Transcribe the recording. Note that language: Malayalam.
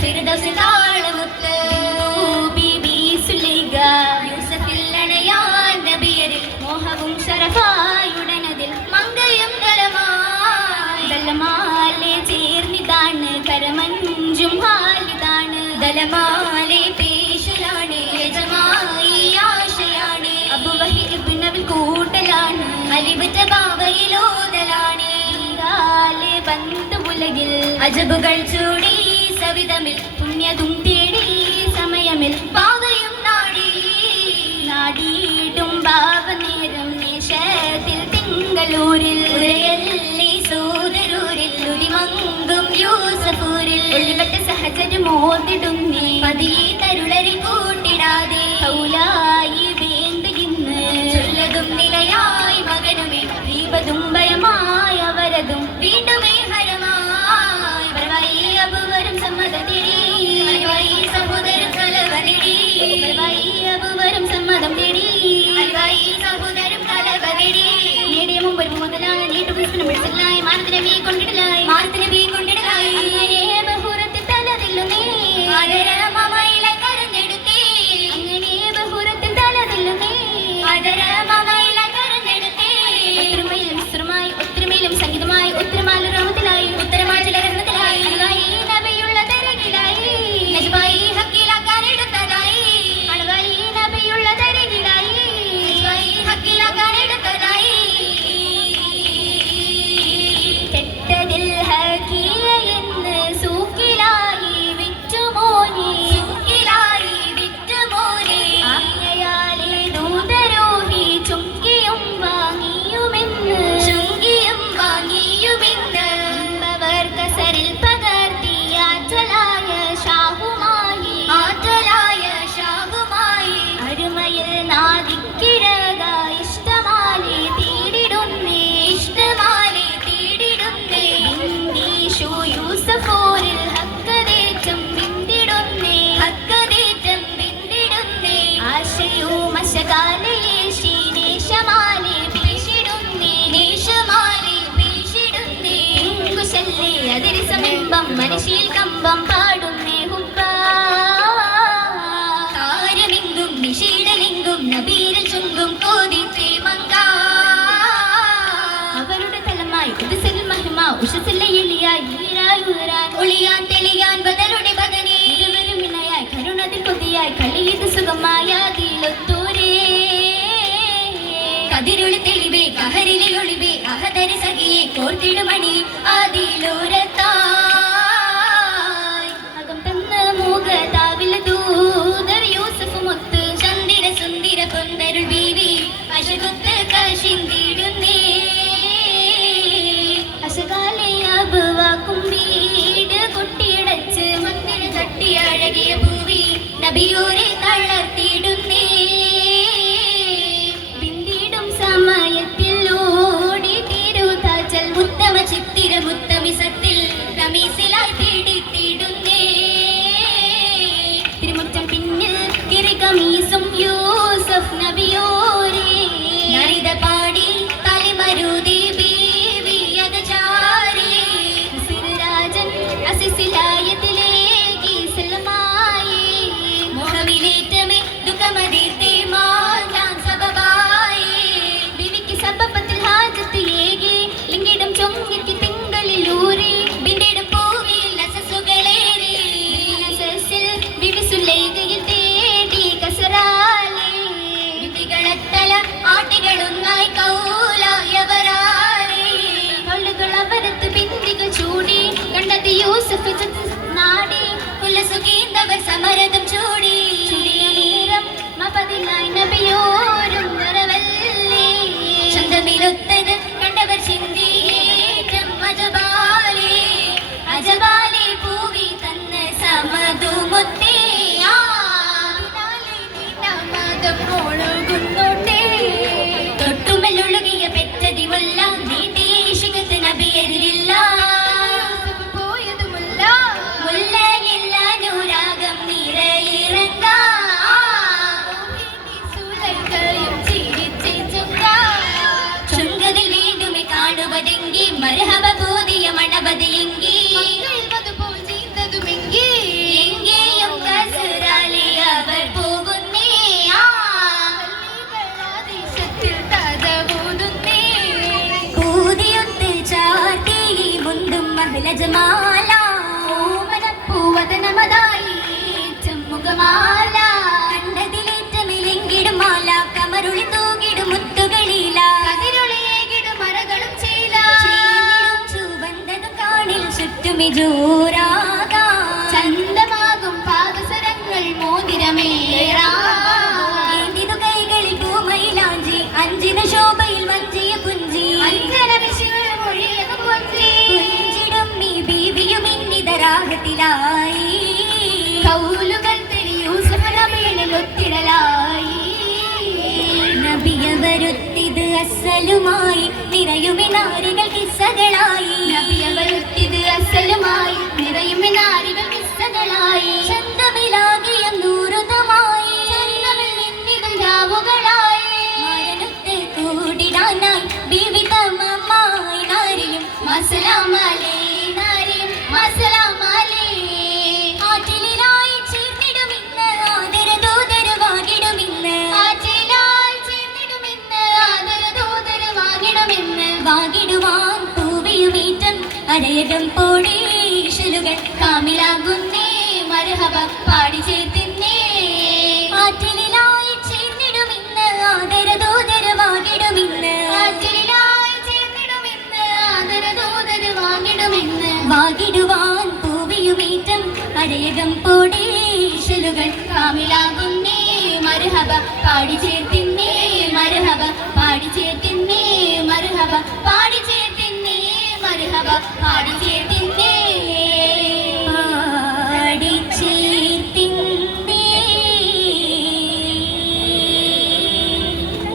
ഫിർദൗസ് താളമുത്ത് ബീബി സുലൈഖ യൂസഫിൽ അണയാൻ നബിയരിൽ മോഹവും ശരഫായുടനതിൽ മങ്കയും ദലമാലെ ചേർന്നിതാണ് കരമഞ്ചും ഹാലിതാണ് ദലമാലെ പേശലാണ് യജമായി ആശയാണ് അബുവഹി ഇബ്നുൽ കൂട്ടലാണ് അലിബ് ബാബയിലോദലാണ് ബന്ധു ഉലകിൽ അജബുകൾ ചൂടി സവിതമിൽ പുണ്യതും തേടി സമയമിൽ പാതയും നാടിയിട്ടും ബാബനേരം നേശത്തിൽ തിങ്കളൂരിൽ ഉരയല്ലി സോദരൂരിൽ ഉരിമങ്കും യൂസഫൂരിൽ ഒളിവട്ട സഹചര്യം മോതിടുന്നേ പതിയെ തരുളരിൽ കൂട്ടിടാതെ കൗലായി വേന്ത് ഇന്ന് ചൊല്ലതും നിലയായി മകനുമേ ദീപതും ഭയമായ അവരതും വീണ്ടുമേ ഹരമായി വരവായി അബുവരും സമ്മതത്തിരി വരവായി സഹോദരൻ കലവരിടി വരവായി അബുവരും സമ്മതം തേടി വരവായി സഹോദരൻ കലവരിടി നേടിയ മുമ്പ് മുതലാണ് നീട്ടു ക്രിസ്തുവിനെ വിളിച്ചലായി മാനത്തിനെ വീ കൊണ്ടിടലായി അങ്ങനെ ബഹുറത്തിൽ തലതില്ലുന്നേ ആദരമമയിലെ കരഞ്ഞെടുത്തേ അങ്ങനെ ബഹുറത്തിൽ തലതില്ലുന്നേ ആദരമമയിലെ കരഞ്ഞെടുത്തേ ഒത്തൊരുമയിലും സംഗീതമായി ഉത്തരമാലരാമത്തിലായി ഉത്തരമാചലരണത്തിലായി നബിയുള്ള തരകിലായി നജ്മായി ഹക്കിലാക്കാനെടുത്തതായി അണവായി നബിയുള്ള തരകിലായി നജ്മായി ഹക്കിലാക്കാനെടുത്തതായി കെട്ടതിൽ ഹക്കിയ എന്ന് സൂക്കിലായി വിറ്റുമോനെ ആജ്ഞയാലെ ദൂതരോഹി ചുങ്കിയും വാങ്ങിയുമെന്ന് അവർ കസറിൽ പകർത്തി ആറ്റലായ ഷാഹുമായി അരുമയിൽ നാദിക്കിഴക ഇഷ്ടമാലെ തീടിടുന്നേ ബിന്ദീഷു യൂസഫോരിൽ ഹക്കതേറ്റം ബിന്ദിടുന്നേ ആശയും അശകാലയേശി നേശമാലെ പേശിടുന്നേ കുശല്ലേ അതിരി സമീപം മനശീൽ കമ്പം പാടുന്നേ ഹുബ്ബ കാര്യമെങ്കും നിഷീടലെങ്കും നബീരിൽ ചുങ്കും കോതിത്തേ മങ്ക അവരുടെ തലമായി ഉദസിൽ മഹിമ ഉഷസില്ല എളിയായി ഒളിയാൻ തെളിയാൻ ബദലുടെ ബദനേ ഇരുവരുമിണയായി കരുണതിൽ കൊതിയായി കളിയത് സുഖമായ അതിലൊത്തൂരേ കതിരൊളി തെളിവേ കഹരിലെ ഒളിവേ അഹദരി സഖിയെ കോർത്തിടുമണി അതിലൂരത്തായി അകം തന്ന മൂകതാവിൽ ദൂതർ യൂസഫ് മുത്ത് ചന്ദിര സുന്ദിര പൊന്തരുൾ ബീവി അശകുത്ത് കശിന്തിടുന്നേ അശകാലെ അബുവാക്കും വീട് കൊട്ടിയടച്ച് മന്ദിര തട്ടി അഴകിയ ഭൂവി നബിയോരെ തളർത്തിടുന്നേ സമയത്തിൽ ഓടി തിരുതാച്ചൽ ഉത്തമ ചിത്തിര മുത്തമിസത്തിൽ കമീസിലായി പിടിത്തിടുന്നേ തിരുമുറ്റം പിന്നിൽ കിറികമീസും യൂസഫ് നബിയോരേ ഞാനിത പാടി തലിമരുതി ബീവി അത് ചാരി സിറാജൻ അസിസിലായത്തിലേക്ക് സലമായി മോഹവിലേറ്റമേ ദുഃഖമതീർത്തേ മാറ്റാൻ സബബായി സബബത്തിൽ ഹാജത്ത് ഏകി ലിംഗിടം ചൊങ്കിക്ക് തിങ്കളിലൂരി ബിന്ദിടും പൂവിൽ നസസുകളേറി നസസിൽ വിവിസുലൈകയിൽ തേടി കസറാലേ വിധികളത്തല ആട്ടികളൊന്നായി കൗലായവരാറി കള്ളുകൾ അവരത്ത് ബിന്ദികൾ ചൂടി കണ്ടത് യൂസഫ് നാടി കുലസുകീന്തവർ സമരതം ചൂടി നേരം മപതിലായി നബിയോരും വരവല്ലേ ചന്തമിലൊത്തത് കണ്ടവർ ചിന്തിയേറ്റം അജബാലെ പൂവി തന്ന സമതുമൊത്തേ തൊട്ടുമല്ലൊഴുകിയ പെറ്റതിവല്ല നീണ്ടീശികത്ത് നബിയരില്ല പോയതുമല്ല മുല്ലയില്ല നൂരാഗം നിറ ഗജമാല ഓമനപ്പൂവദനമതായി ചെമ്മുഖമാല കണ്ടതിലേറ്റമിലെങ്കിടും മാല കമറുളി തൂകിടും മുത്തുകളില കതിരൊളിയേകിടും മരകളും ചീല ചുവന്തതും കാണിൽ ചുറ്റുമിജൂരാക ചന്തമാകും പാദസരങ്ങൾ മോതിരമേറാ കൈകളിൽ പൂമയിലാഞ്ചി അഞ്ചിന ശോഭയിൽ വഞ്ചിയ കുഞ്ചി അഞ്ചന ഋഷികൾ മൊഴിയക കൊഞ്ചി കുഞ്ചിടും നീ ബീവിയും ഇന്നിതരാഹത്തിലായി കൗലുകൾ തെരി യൂസഫ് നബിയിൽ ഒത്തിടലായി നബിയവരുത്തിത് അസലുമായി നിറയുമി നാരികൾ കിസ്സകളായി നബിയവരുത്തിത് അസലുമായി നിറയുമി നാരികൾ കിസ്സകളായി ചന്തമിലാകിയ നൂറുതമായി ചന്തമിൽ നിന്നിതും രാവുകളായി മരണത്തെ കൂടിടാനായി ബീവിതമായി നാരിയും മസലാമലേ നാരിയും മസലാമലേ ആറ്റിലായി ചേർന്നിടുമിന്ന് ആദരദൂതരവാകിടുമിന്ന് ആറ്റിലായി ചേർന്നിടുമെന്ന് ആദരദൂതരവാകിടുമെന്ന് വാകിടുവാൻ പൂവിയുമേറ്റം അരയകം പോടീശലുകൾ കാമിലാകുന്നേ മർഹബ പാടി ചേർത്തിന്നേ ആറ്റിലായി ചേർന്നിടുമിന്ന് ആദരദൂതരവാകിടുമിന്ന് ആറ്റിലായി ചേർന്നിടുമെന്ന് ആദരദൂതരവാകിടുമെന്ന് വാകിടുവാൻ പൂവിയുമേറ്റം അരയകം പോടീശലുകൾ കാമിലാകുന്നേ മർഹബ പാടി ചേർത്തിന്നേ മർഹബ